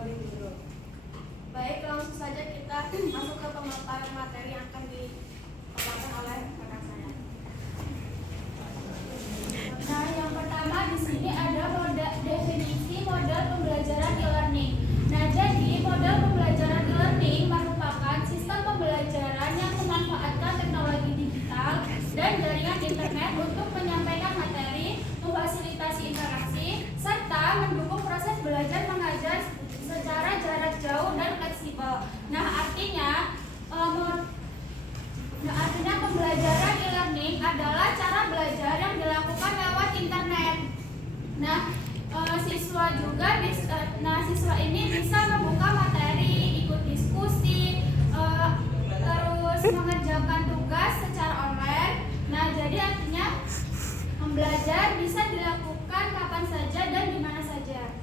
oleh guru. Baik, langsung saja kita masuk ke pemaparan materi yang akan dipaparkan oleh rekan saya. Nah, yang pertama di sini ada definisi model pembelajaran e-learning. Nah, jadi model pembelajaran e-learning merupakan sistem pembelajaran yang memanfaatkan teknologi digital dan jaringan internet untuk menyampaikan materi, memfasilitasi interaksi, serta mendukung proses belajar mengajar secara jarak jauh dan fleksibel. Nah, artinya pembelajaran e-learning adalah cara belajar yang dilakukan lewat internet. Nah, siswa ini bisa membuka materi, ikut diskusi, terus mengerjakan tugas secara online. Nah, jadi artinya belajar bisa dilakukan kapan saja dan di mana saja.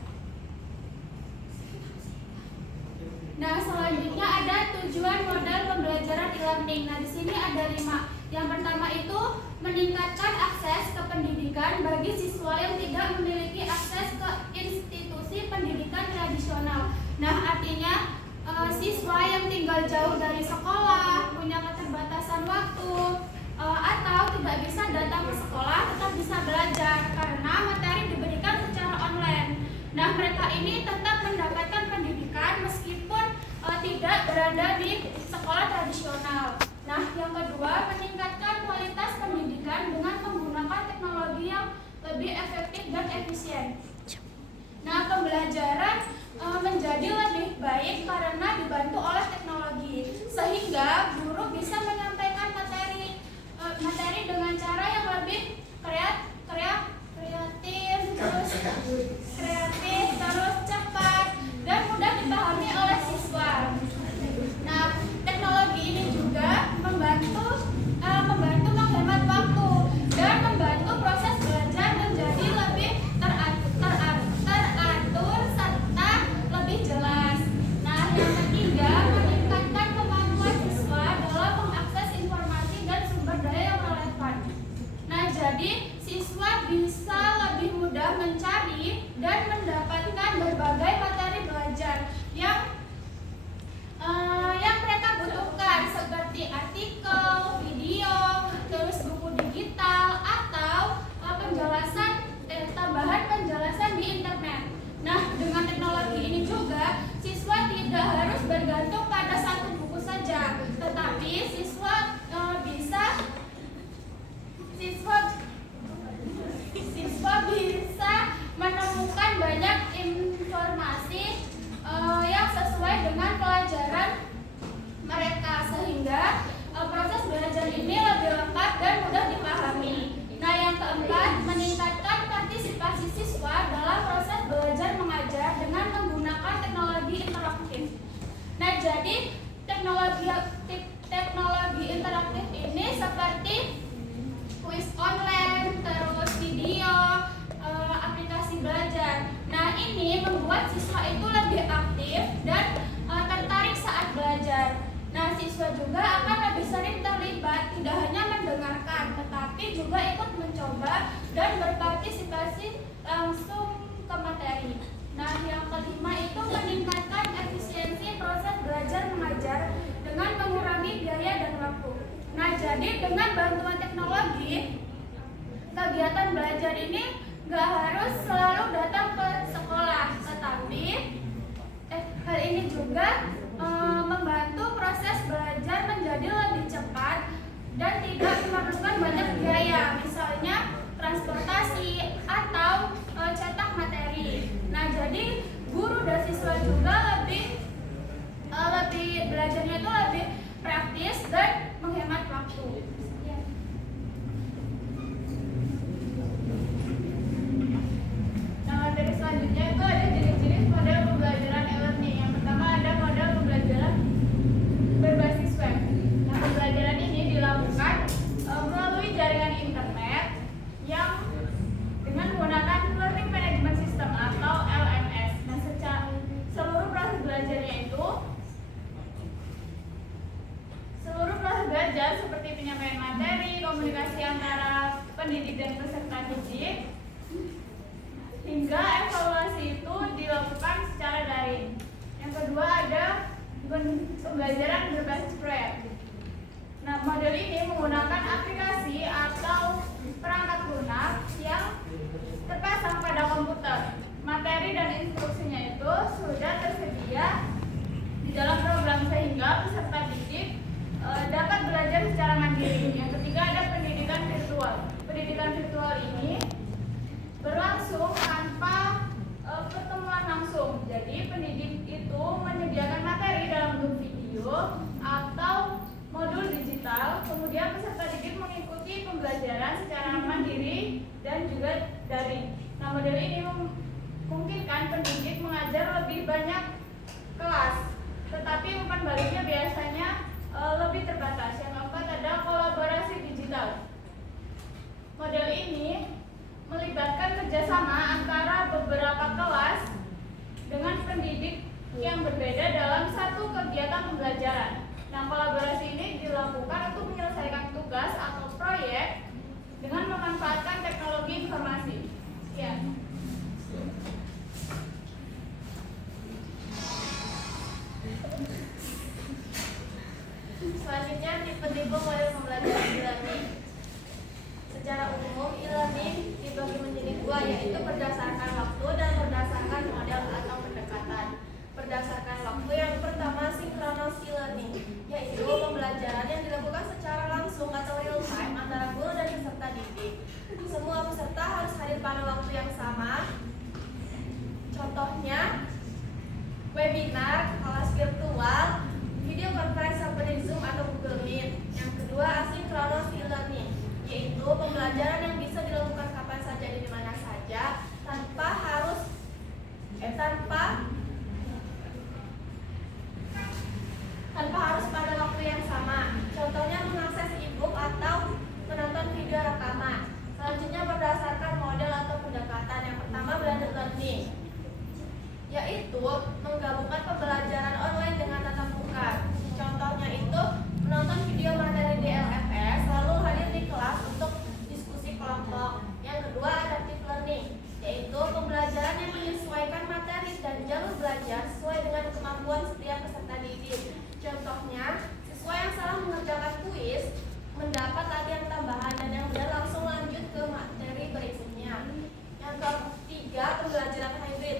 Nah, selanjutnya ada tujuan model pembelajaran e-learning. Nah, di sini ada 5. Yang pertama itu meningkatkan akses ke pendidikan bagi siswa yang tidak memiliki akses ke institusi pendidikan tradisional. Nah, artinya siswa yang tinggal jauh dari sekolah, punya keterbatasan waktu, atau tidak bisa datang ke sekolah tetap bisa belajar karena materi diberikan secara online. Nah, mereka ini tetap mendapatkan pendidikan meskipun tidak berada di sekolah tradisional. Nah, yang kedua, meningkatkan kualitas pendidikan dengan menggunakan teknologi yang lebih efektif dan efisien. Nah, pembelajaran menjadi lebih baik karena dibantu oleh teknologi, sehingga guru bisa menyampaikan materi dengan cara yang lebih kreatif, terus cepat dan mudah dipahami oleh siswa. Nah, teknologi ini juga membantu menghemat waktu dan membantu proses belajar menjadi lebih teratur serta lebih jelas. Nah, yang ketiga, meningkatkan kemampuan siswa dalam mengakses informasi dan sumber daya yang relevan. Nah, jadi siswa bisa lebih mudah mencari dan mendapatkan berbagai materi belajar yang mereka butuhkan seperti artikel, video, terus buku digital atau tambahan penjelasan di internet. Nah, dengan teknologi ini juga siswa tidak harus bergantung pada satu buku saja, tetapi siswa bisa menemukan banyak informasi yang sesuai dengan pelajaran mereka, sehingga proses belajar ini lebih lengkap dan mudah dipahami. Nah, yang keempat, meningkatkan partisipasi siswa dalam proses belajar mengajar dengan menggunakan teknologi interaktif. Nah, jadi teknologi interaktif ini seperti kuis online, terus video, aplikasi belajar. Nah, ini membuat siswa itu lebih aktif dan tertarik saat belajar. Nah, siswa juga akan lebih sering terlibat, tidak hanya mendengarkan, tetapi juga ikut mencoba dan berpartisipasi langsung ke materi. Nah, yang kelima itu meningkatkan efisiensi proses belajar mengajar dengan mengurangi biaya dan waktu. Nah, jadi dengan bantuan teknologi, kegiatan belajar ini nggak harus selalu datang ke sekolah, tetapi hal ini juga membantu proses belajar menjadi lebih cepat dan tidak memerlukan banyak biaya, misalnya transportasi atau cetak materi. Nah, jadi guru dan siswa juga lebih belajarnya itu lebih praktis dan menghemat waktu. Nah, materi selanjutnya itu ada jenis-jenis model pembelajaran e-learning. Yang pertama ada model pembelajaran berbasis web. Nah, pembelajaran ini dilakukan melalui jaringan internet yang dengan menggunakan Learning Management System atau LMS. Nah, seluruh proses belajarnya itu belajar seperti penyampaian materi, komunikasi antara pendidik dan peserta didik, hingga evaluasi itu dilakukan secara daring. pembelajaran berbasis proyek. Nah, model ini menggunakan aplikasi atau perangkat lunak yang terpasang pada komputer. Materi dan instruksinya itu sudah tersedia di dalam program sehingga peserta didik dapat belajar secara mandiri. Yang ketiga ada pendidikan virtual. Pendidikan virtual ini berlangsung tanpa pertemuan langsung. Jadi pendidik itu menyediakan materi dalam bentuk video atau modul digital, kemudian peserta didik mengikuti pembelajaran secara mandiri dan juga daring. Nah, model ini memungkinkan pendidik mengajar lebih banyak kelas, tetapi umpan baliknya biasanya lebih terbatas. Yang keempat ada kolaborasi digital. Model ini melibatkan kerjasama antara beberapa kelas dengan pendidik yang berbeda dalam satu kegiatan pembelajaran. Nah, kolaborasi ini dilakukan untuk menyelesaikan tugas atau proyek dengan memanfaatkan teknologi informasi. Sekian. Selanjutnya tipe-tipe model pembelajaran e-learning. Secara umum e-learning dibagi menjadi dua, yaitu berdasarkan waktu dan berdasarkan model atau pendekatan. Berdasarkan waktu, yang pertama synchronous e-learning, yaitu pembelajaran yang dilakukan secara langsung atau real time antara guru dan peserta didik. Semua peserta harus hadir pada waktu yang sama. Contohnya webinar, kelas virtual, video conference seperti Zoom atau Google Meet. Yang kedua asynchronous e-learning, yaitu pembelajaran yang bisa dilakukan kapan saja dan di mana saja tanpa harus pada waktu yang sama. Contohnya mengakses e-book atau menonton video rekaman. Selanjutnya berdasarkan model atau pendekatan. Yang pertama blended learning, yaitu menggabungkan pembelajaran online dengan tatap muka. Contohnya itu menonton video materi di LMS lalu hadir di kelas untuk diskusi kelompok. Yang kedua adaptive learning, yaitu pembelajaran yang menyesuaikan materi dan jalur belajar sesuai dengan kemampuan setiap peserta didik. Contohnya, siswa yang salah mengerjakan kuis mendapat latihan tambahan dan yang benar langsung lanjut ke materi berikutnya. Yang ketiga pembelajaran hybrid,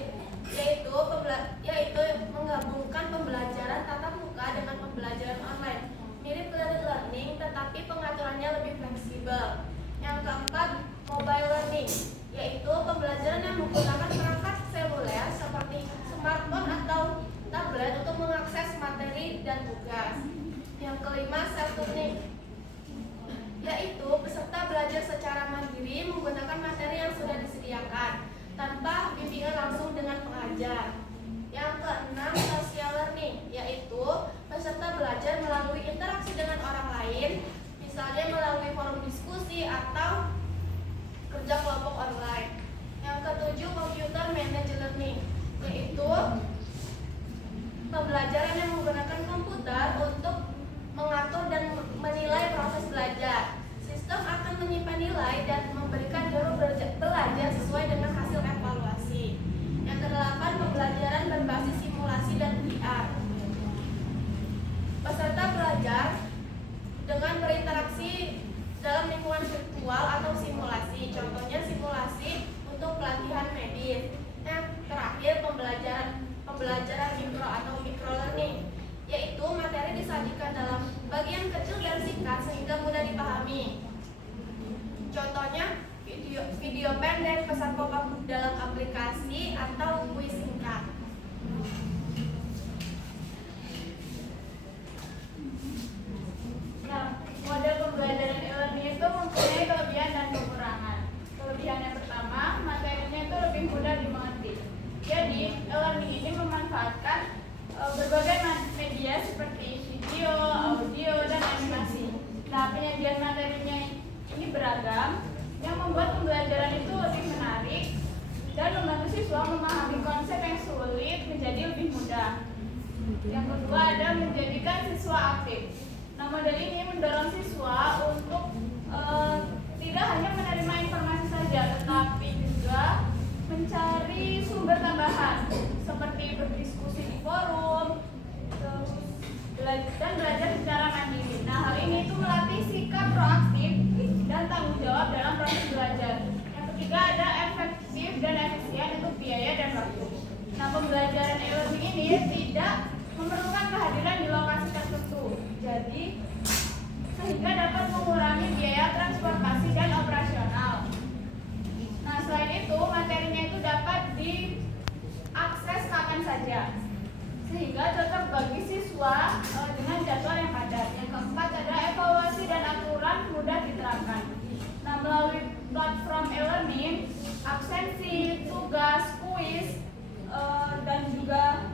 yaitu menggabungkan pembelajaran tatap muka dengan pembelajaran online. Mirip blended learning tetapi pengaturannya lebih fleksibel. Yang keempat mobile learning, yaitu pembelajaran yang menggunakan perangkat seluler seperti smartphone atau tablet untuk mengakses materi dan tugas. Yang kelima self-learning, yaitu peserta belajar secara mandiri menggunakan materi yang sudah disediakan tanpa bimbingan langsung dengan pengajar. Yang keenam social learning, yaitu peserta belajar melalui interaksi dengan orang lain, misalnya melalui forum diskusi atau kerja kelompok online. Yang ketujuh computer managed learning, yaitu pembelajaran yang menggunakan komputer untuk mengatur dan menilai proses belajar. Sistem akan menyimpan nilai dan memberikan jalur belajar sesuai dengan hasil evaluasi. Yang kedelapan pembelajaran berbasis simulasi dan VR. Peserta belajar dengan berinteraksi dalam lingkungan virtual atau simulasi. Contohnya simulasi untuk pelatihan medis. Yang terakhir pembelajaran mikro atau micro learning, yaitu materi disajikan dalam bagian kecil dan singkat sehingga mudah dipahami. Contohnya video pendek, pesan pop-up dalam aplikasi atau kuis singkat. Nah, model pembelajaran e-learning itu mempunyai kelebihan dan kekurangan. Kelebihan yang pertama, materinya itu lebih mudah dimengerti. Jadi, e-learning ini memanfaatkan berbagai media seperti video, audio, dan animasi. Nah, penyajian materinya ini beragam, yang membuat pembelajaran itu lebih menarik dan membantu siswa memahami konsep yang sulit menjadi lebih mudah. Yang kedua ada menjadikan siswa aktif. Nah, model ini mendorong siswa untuk tidak hanya menerima informasi saja, tetapi juga mencari sumber tambahan seperti berdiskusi di forum, terus belajar saja, sehingga cocok bagi siswa dengan jadwal yang padat. Yang keempat adalah evaluasi dan aturan mudah diterapkan. Nah, melalui platform e-learning, absensi, tugas, kuis, dan juga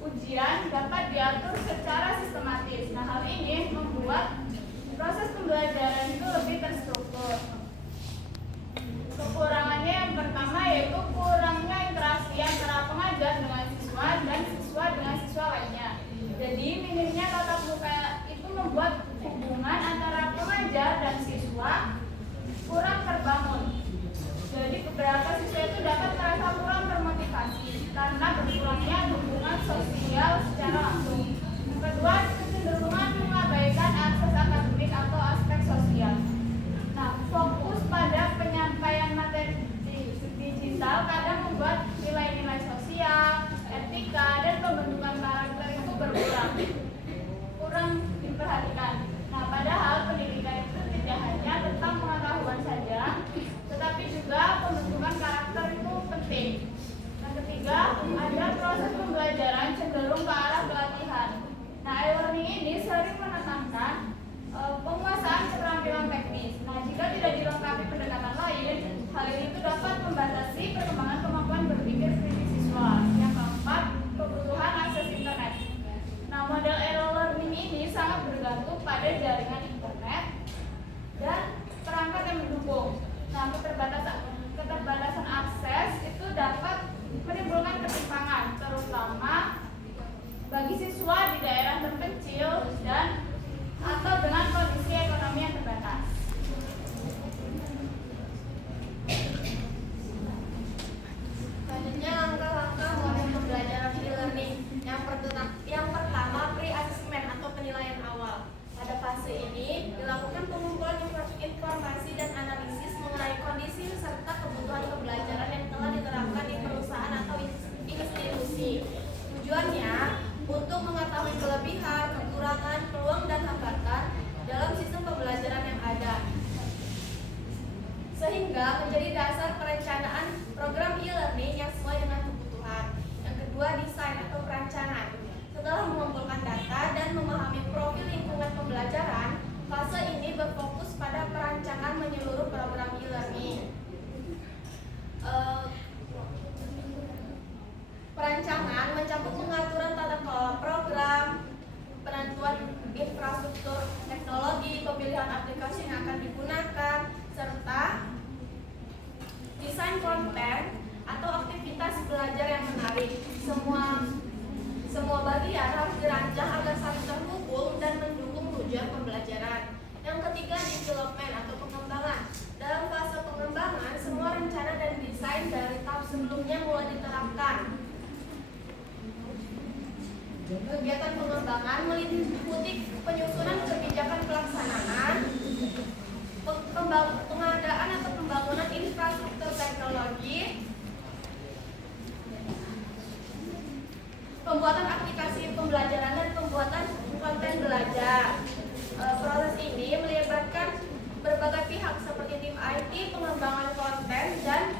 ujian dapat diatur secara sistematis. Nah, hal ini membuat proses pembelajaran itu lebih terstruktur. Kekurangannya yang pertama yaitu kurangnya interaksi antara pengajar dengan siswa dan siswa dengan siswa lainnya. Jadi minimnya tatap muka itu membuat hubungan antara pengajar dan siswa kurang terbangun. Jadi beberapa siswa itu dapat merasa kurang termotivasi karena berkurangnya hubungan sosial secara langsung. Yang kedua, kecenderungan mengabaikan akses akademik atau aspek sosial. Nah, fokus pada penyampaian materi digital kadang membuat nilai-nilai sosial, etika, dan pembentukan karakter itu berkurang, kurang diperhatikan. Nah, padahal pendidikan itu tidak hanya tentang pengetahuan saja, tetapi juga pembentukan karakter itu penting. Yang ketiga, ada proses pembelajaran cenderung ke arah pelatihan. Nah, e-learning ini sering menekankan penguasaan keterampilan teknis. Nah, jika tidak dilengkapi pendekatan lain, hal ini itu dapat membatasi perkembangan kemampuan berpikir kritis siswa. Yang keempat, kebutuhan akses internet. Nah, model e-learning ini sangat bergantung pada jaringan internet dan perangkat yang mendukung. Nah, keterbatasan akses itu dapat menimbulkan ketimpangan, terutama bagi siswa di daerah terpencil dan atau dengan kondisi ekonomi yang terbatas. Selanjutnya langkah-langkah model pembelajaran e-learning. Yang pertama, pre-assessment atau penilaian awal. Pada fase ini dilakukan pengumpulan informasi dan analisis mengenai kondisi serta kebutuhan pembelajaran yang telah diterapkan di perusahaan atau institusi. Tujuannya untuk mengetahui kelebihan, kekurangan, peluang, dan hambatan dalam sistem pembelajaran yang ada, sehingga menjadi dasar perencanaan program e-learning yang sesuai dengan kebutuhan. Yang kedua, desain atau perencanaan. Setelah mengumpulkan data dan memahami profil lingkungan pembelajaran, fase ini berfokus pada perancangan menyeluruh program e-learning. Perancangan mencakup pengaturan tata kelola program, penentuan infrastruktur teknologi, pemilihan aplikasi yang akan digunakan, serta desain konten atau aktivitas belajar yang menarik. Semua bagian harus dirancang agar saling terhubung dan mendukung tujuan pembelajaran. Yang ketiga, development atau pengembangan. Dalam fase pengembangan, semua rencana dan desain dari tahap sebelumnya mulai diterapkan. Kegiatan pengembangan meliputi penyusunan kebijakan pelaksanaan, pengadaan atau pembangunan infrastruktur teknologi, pembuatan aplikasi pembelajaran, dan pembuatan konten belajar. Proses ini melibatkan berbagai pihak seperti tim IT, pengembangan konten, dan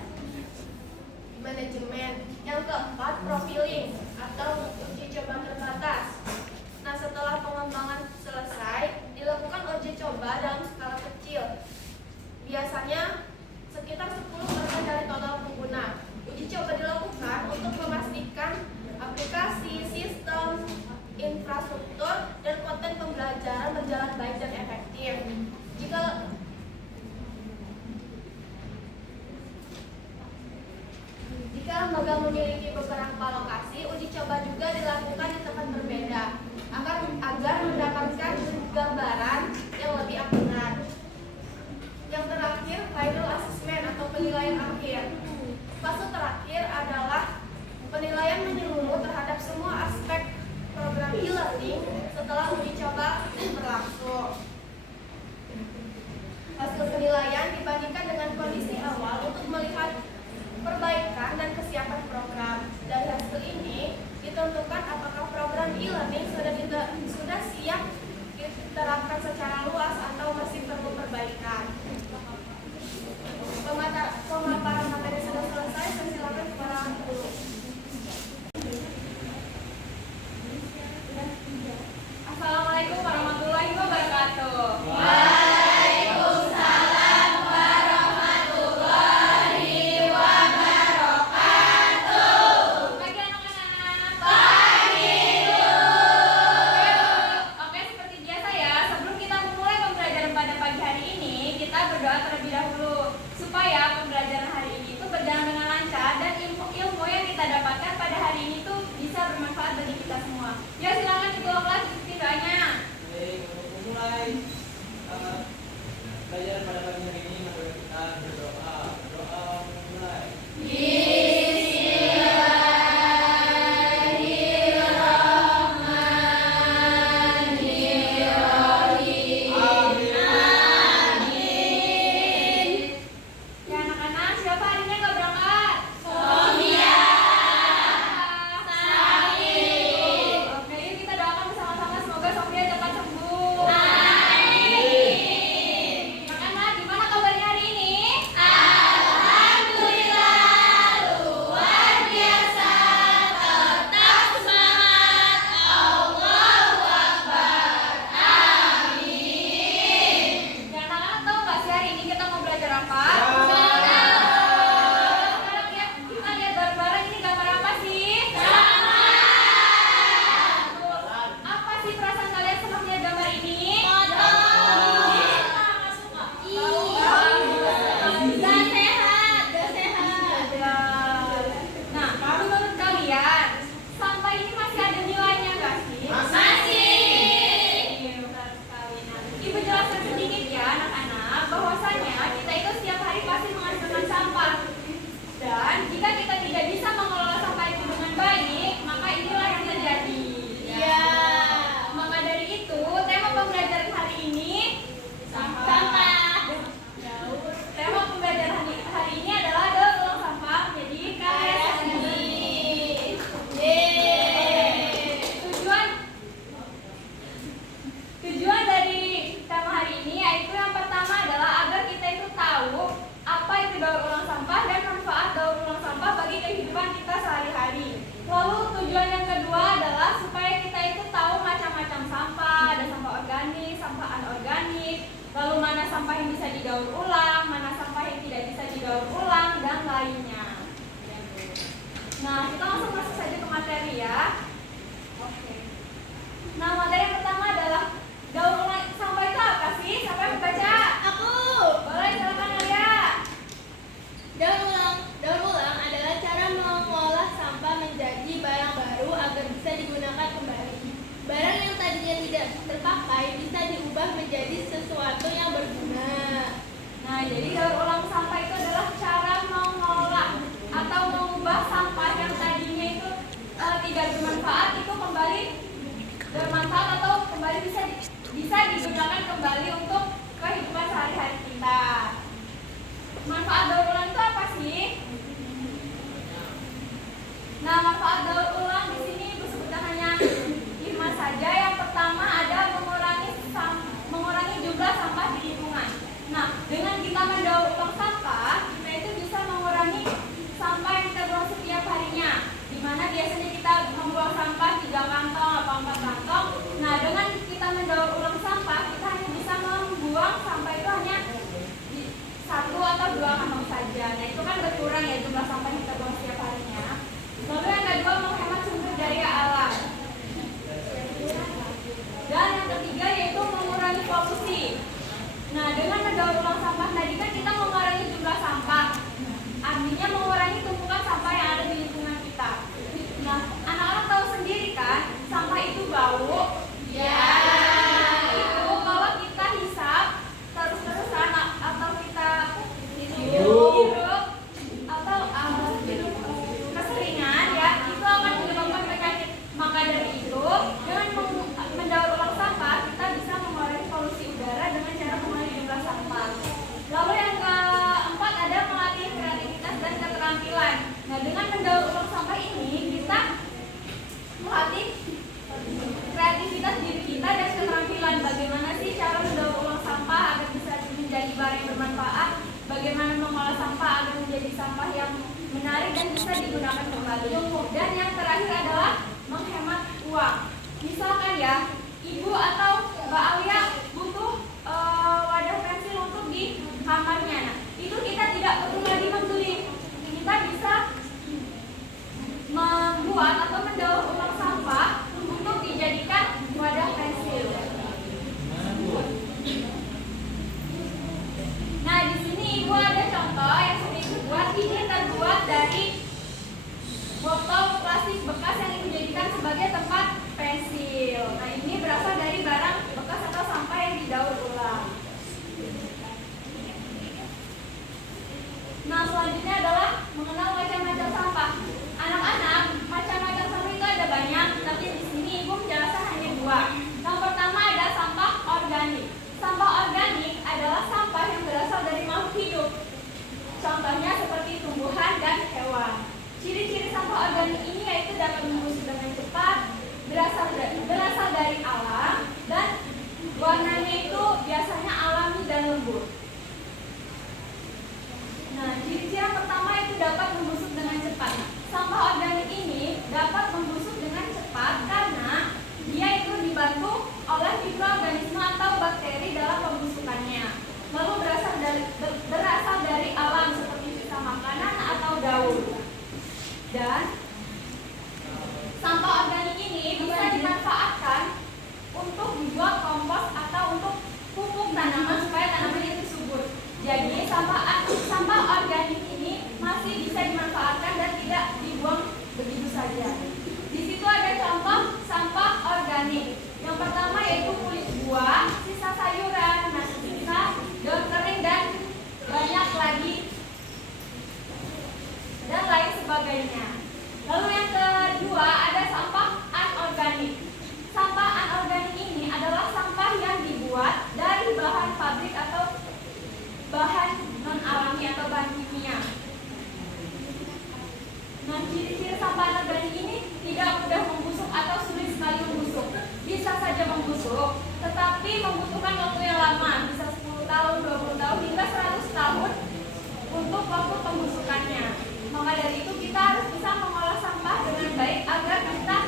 manajemen. Yang keempat, profiling atau uji coba terbatas. Nah, setelah pengembangan selesai, dilakukan uji coba dalam skala kecil. Biasanya sekitar 10% dari total pengguna. Uji coba dilakukan untuk memastikan aplikasi, sistem, infrastruktur, dan konten pembelajaran berjalan baik dan efektif. Jika lembaga memiliki beberapa lokasi, uji coba juga dilakukan di tempat berbeda agar mendapatkan gambaran yang lebih akurat. Yang terakhir, final assessment atau penilaian akhir. Fase terakhir adalah penilaian menyeluruh terhadap semua aspek program e-learning setelah uji coba berlangsung. Hasil penilaian dibandingkan dengan kondisi awal untuk melihat perbaikan dan kesiapan program. Dari hasil ini ditentukan apakah program e-learning sudah siap diterapkan secara luas atau masih perlu perbaikan. Pemaparan materi sudah selesai, saya silakan para guru. semua. Ya silakan ketua kelas ikuti doanya. Baik, untuk memulai pelajaran pada pagi hari ini, mari kita berdoa. Berdoa mulai. Ya anak-anak, siapa hari ini nggak berangkat? Oke, yuk kita doakan bersama-sama semoga Sofia cepat sembuh. Anak-anak, gimana kabarnya hari ini? Ya anak-anak tahu nggak sih hari ini kita mau belajar apa? Sekarang ya, kita lihat bareng-bareng ini gambar apa sih? Apa sih perasaan kalian setelah melihat gambar ini? Nah, menurut kalian, sampah ini masih ada nilainya nggak sih? Iya, benar sekali. Nah, Ibu jelaskan sedikit ya anak-anak, bahwasanya kita itu setiap hari pasti menghasilkan sampah. Dan jika kita tidak bisa mengelola sampah itu dengan baik, maka inilah yang terjadi. Maka dari itu, tema pembelajaran hari ini sampah. Tema pembelajaran hari ini adalah daur ulang sampah menjadi karya seni. Tujuan dari tema hari ini yaitu yang pertama adalah agar kita itu tahu apa itu daur ulang sampah dan manfaat daur ulang sampah bagi kehidupan kita sehari-hari. Lalu tujuan yang kedua adalah supaya kita itu tahu macam-macam sampah, ada sampah organik, sampah anorganik, lalu mana sampah yang bisa didaur ulang, mana sampah yang tidak bisa didaur ulang, dan lainnya. Nah, kita langsung masuk saja ke materi ya. Oke. Nah, materi yang pertama adalah daur ulang sampah itu apa sih? Siapa yang membaca? Boleh, silakan Alia. Daur ulang adalah cara mengolah sampah menjadi barang baru agar bisa digunakan kembali. Barang yang tadinya tidak terpakai bisa diubah menjadi sesuatu yang berguna. Nah, jadi daur ulang sampah itu adalah cara mengolah atau mengubah sampah yang tadinya itu tidak bermanfaat itu kembali bermanfaat atau kembali bisa digunakan kembali untuk kehidupan sehari-hari kita. Manfaat daur ulang itu apa sih? Nah, manfaat daur ulang di sini Ibu sebutkan hanya 5 saja. Yang pertama ada mengurangi jumlah sampah di lingkungan. Nah, dengan kita mendaur ulang sampah, kita itu bisa mengurangi sampah yang kita buang setiap harinya. Di mana biasanya kita membuang sampah 3 kantong atau 4 kantong. Nah, dengan kita mendaur ulang sampah, kita hanya bisa membuang sampah itu hanya 1 atau 2 kantong saja. Nah, itu kan berkurang ya jumlah sampah yang kita buang setiap harinya. Lalu yang kedua, menghemat sumber daya alam. Dan yang ketiga yaitu mengurangi polusi. Nah, dengan mendaur ulang sampah tadi kan kita mengurangi jumlah sampah. Artinya mengurangi tumpukan sampah yang ada di lingkungan kita. Nah, anak-anak tahu sendiri kan, sampah itu bau. Itu kalau kita hisap terus-terusan atau kita hirup atau keseringan ya, itu akan menyebabkan penyakit. Maka dari itu, dengan mendaur ulang sampah, kita bisa mengurangi polusi udara dengan cara mengurangi jumlah sampah. Lalu yang keempat ada melatih kreativitas dan keterampilan. Nah, dengan mendaur ulang sampah ini kita melatih kreativitas diri kita dan keterampilan. Bagaimana sih cara mendaur ulang sampah agar bisa menjadi barang yang bermanfaat? Bagaimana mengolah sampah agar menjadi sampah yang menarik dan bisa digunakan kembali. Dan yang terakhir adalah menghemat uang. Misalkan ya, Ibu atau Mbak Alia butuh wadah pensil untuk di kamarnya. Nah, itu kita tidak perlu lagi membeli. Kita bisa membuat atau mendaur ulang sampah untuk dijadikan wadah pensil. Nah, di sini Ibu ada contoh yang sudah Ibu buat. Ini terbuat dari botol plastik bekas yang Ibu selanjutnya adalah mengenal macam-macam sampah. Anak-anak, macam-macam sampah itu ada banyak, tapi di sini Ibu menjelaskan hanya dua. Yang pertama ada sampah organik. Sampah organik adalah sampah yang berasal dari makhluk hidup. Contohnya seperti tumbuhan dan hewan. Ciri-ciri sampah organik ini yaitu dapat membusuk dengan cepat, berasal dari alam, dan warnanya itu biasanya alami dan lembut. Nah, ciri-ciri yang pertama itu dapat membusuk dengan cepat. Sampah organik ini dapat membusuk dengan cepat karena dia itu dibantu oleh mikroorganisme atau bakteri dalam pembusukannya. Lalu berasal dari alam seperti sisa makanan atau daun. Dan sampah organik ini bisa dimanfaatkan untuk dibuat kompos atau untuk pupuk tanaman supaya tanaman itu subur. Jadi sampah organik ini masih bisa dimanfaatkan dan tidak dibuang begitu saja. Di situ ada contoh sampah organik. Yang pertama yaitu kulit buah, sisa sayuran, nasi sisa, daun kering dan banyak lagi dan lain sebagainya. Lalu yang kedua ada sampah anorganik. Sampah anorganik ini adalah sampah yang dibuat dari bahan pabrik atau bahan non-alami atau bahan kimia. Nah, ciri-ciri sampah anorganik ini tidak mudah membusuk atau sulit sekali membusuk. Bisa saja membusuk, tetapi membutuhkan waktu yang lama, bisa 10 tahun, 20 tahun, hingga 100 tahun untuk waktu pembusukannya. Maka dari itu kita harus bisa mengolah sampah dengan baik agar kita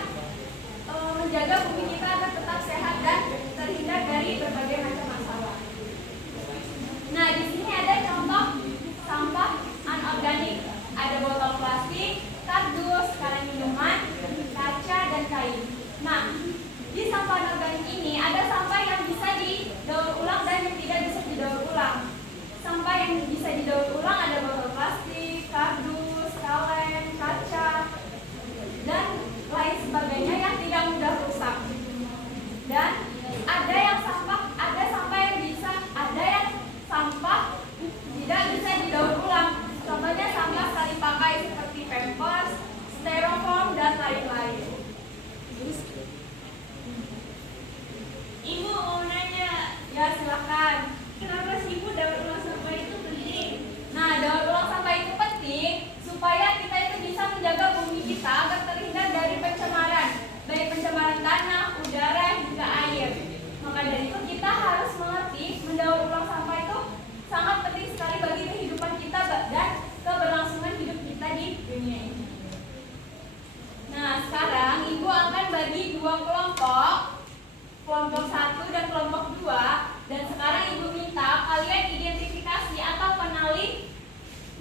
menjaga bumi kita agar tetap sehat dan terhindar dari berbagai macam masalah. Nah, di sini ada contoh sampah anorganik. Ada botol plastik, kardus, kaleng minuman, kaca, dan kain. Nah, di sampah anorganik ini ada sampah yang bisa didaur ulang dan yang tidak bisa didaur ulang. Sampah yang bisa didaur ulang ada botol plastik, kardus, kaleng, kaca, dan lain sebagainya yang tidak mudah rusak. Dan ada sampah yang tidak bisa didaur ulang. Contohnya sampah sekali pakai seperti pampers, styrofoam, dan lain-lain. Ibu mau nanya, Ya, silakan. kenapa sih Ibu daur ulang sampah itu penting? Nah, daur ulang sampah itu penting supaya kita itu bisa menjaga bumi kita agar terhindar dari pencemaran, baik pencemaran tanah, udara, hingga air. Maka dari itu kita harus mengerti mendaur ulang sampah itu sangat penting sekali bagi kehidupan kita dan keberlangsungan hidup kita di dunia ini. Nah, sekarang Ibu akan bagi dua kelompok 1 dan kelompok 2. Dan sekarang Ibu minta kalian identifikasi atau kenali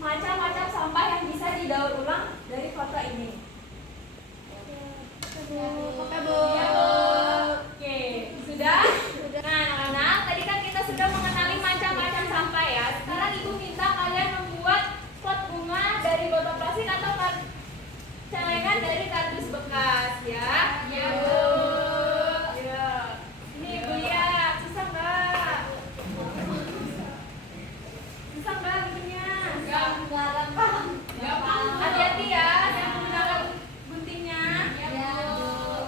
macam-macam sampah yang bisa didaur ulang dari foto ini. Oke, Bu. Ya, Bu. Oke, sudah? Nah, anak-anak, tadi kan kita sudah mengenali macam-macam sampah ya. Sekarang Ibu minta kalian membuat pot bunga dari botol plastik atau celengan dari kardus bekas ya. Ya, Bu. Ya. Ini Ibu lihat, susah nggak? Susah nggak bikinnya? Gampang. Hati-hati ya, jangan menggunakan guntingnya. Ya, Bu.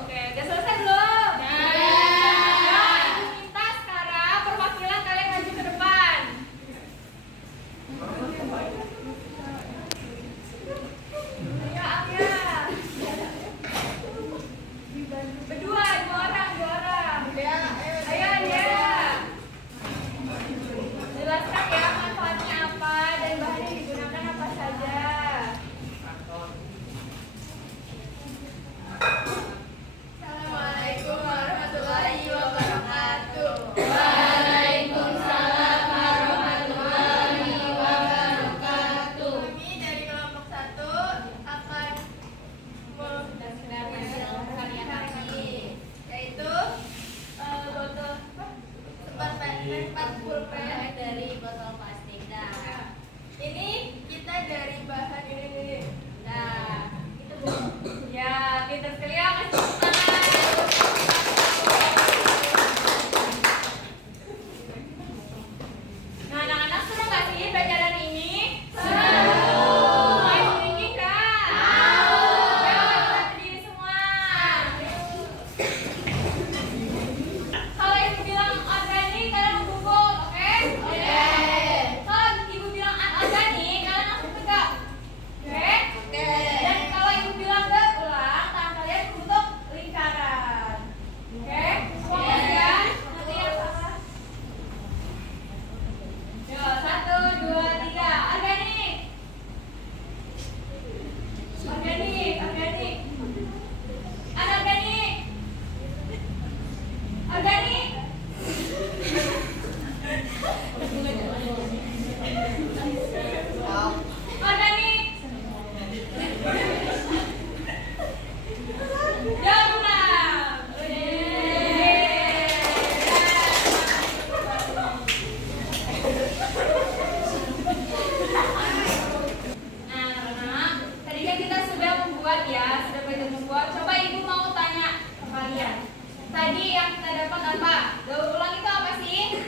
apa? Daur ulang itu apa sih?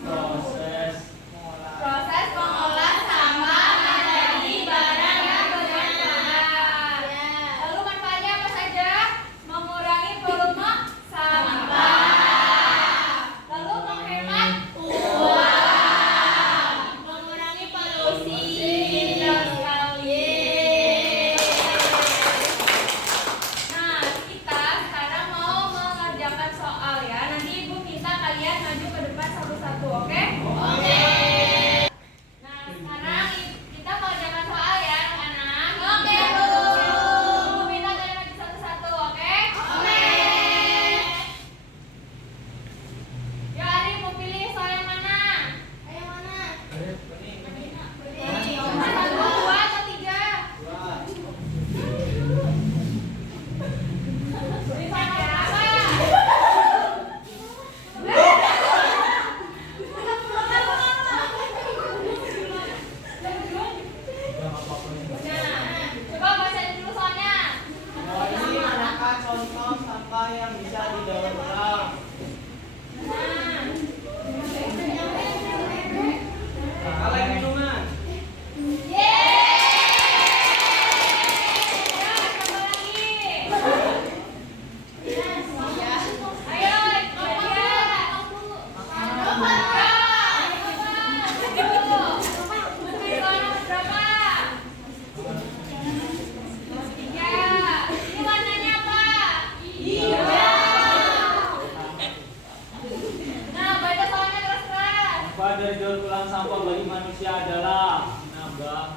Proses mengolah. Proses mengolah sampah menjadi barang yang bermanfaat. Lalu manfaatnya apa saja? Mengurangi volume sampah. Lalu menghemat uang. Mengurangi polusi. Pintar sekali. Nah, kita sekarang mau mengerjakan soal ya. Nanti Ibu minta kalian maju ke depan satu-satu, oke? Oke. Nah, sekarang kita mengerjakan soal ya, anak-anak. Oke, Bu. Ibu minta kalian maju satu-satu, oke? Oke. Ya, Ari mau pilih soal yang mana? Yang mana? Satu, dua, atau tiga? Pilih soal apa? Nah, coba bacain dulu soalnya. Ini adalah contoh sampah yang bisa didaur ulang. Kaleng minuman. Ya, coba lagi. Ayo, ini warnanya apa? Nah, baca soalnya keras-keras. Manfaat dari daur ulang sampah bagi manusia adalah menambah